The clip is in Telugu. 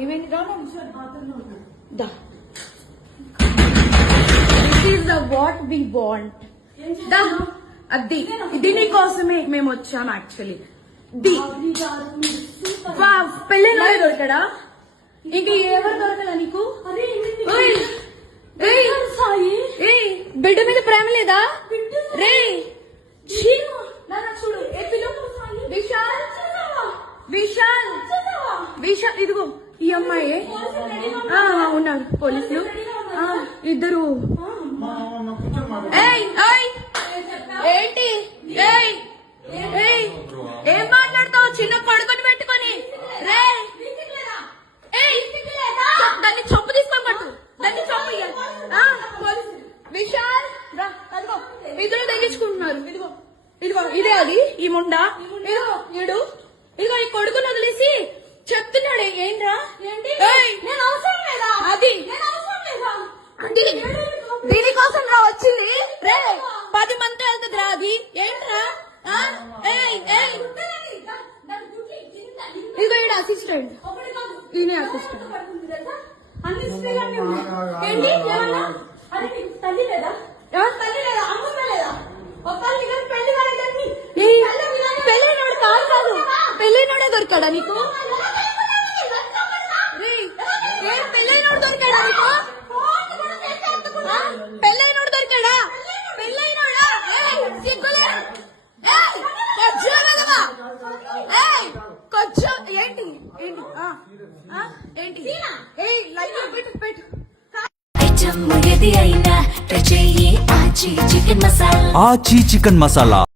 ఏమైంది రా దా this is the what we want దా అది ఇది నీకోసమే మేము వచ్చాం యాక్చువల్లీ ది పెళ్ళైన దొరకడా ఇంక ఎవరు దొరకదా నీకు బిడ్డ మీద ప్రేమ లేదా రే చూడు విశాల్ విశాల్ విశాల్ ఇదిగో ఈ అమ్మాయి ఉన్నారు పోలీసులు ఇద్దరు ఏంటి ఏం మాట్లాడతావు చిన్న కొడుకుని పెట్టుకొని రే దాన్ని చొప్పు తీసుకొని పట్టు దాన్ని చొప్పు విశాల్ ఇద్దరు తగ్గించుకుంటున్నారు ఇదిగో ఇదిగో ఇదే అది ఈ ముండా ఇదిగో ఈడు ఇదిగో ఈ కొడుకుని వదిలేసి చెప్తున్నాడు ఏంట్రా అది దీనికోసం రా వచ్చింది రే 10 మంది వెళ్తుంది రా అది ఏంట్రా ఇదిగో ఈడ అసిస్టెంట్ ఈయన అసిస్టెంట్ పెళ్ళైనోడు కాదు పెళ్ళైనోడే దొరికాడా నీకు పెళ్ళైనోడు దొరికాడా నీకు పెళ్ళైనోడు దొరికాడా పెళ్ళైనోడా సిగ్గులే కొంచెం ఏంటి ఏంటి లైట్ పెట్టు పెట్టు ఆచి చికెన్ మసాలా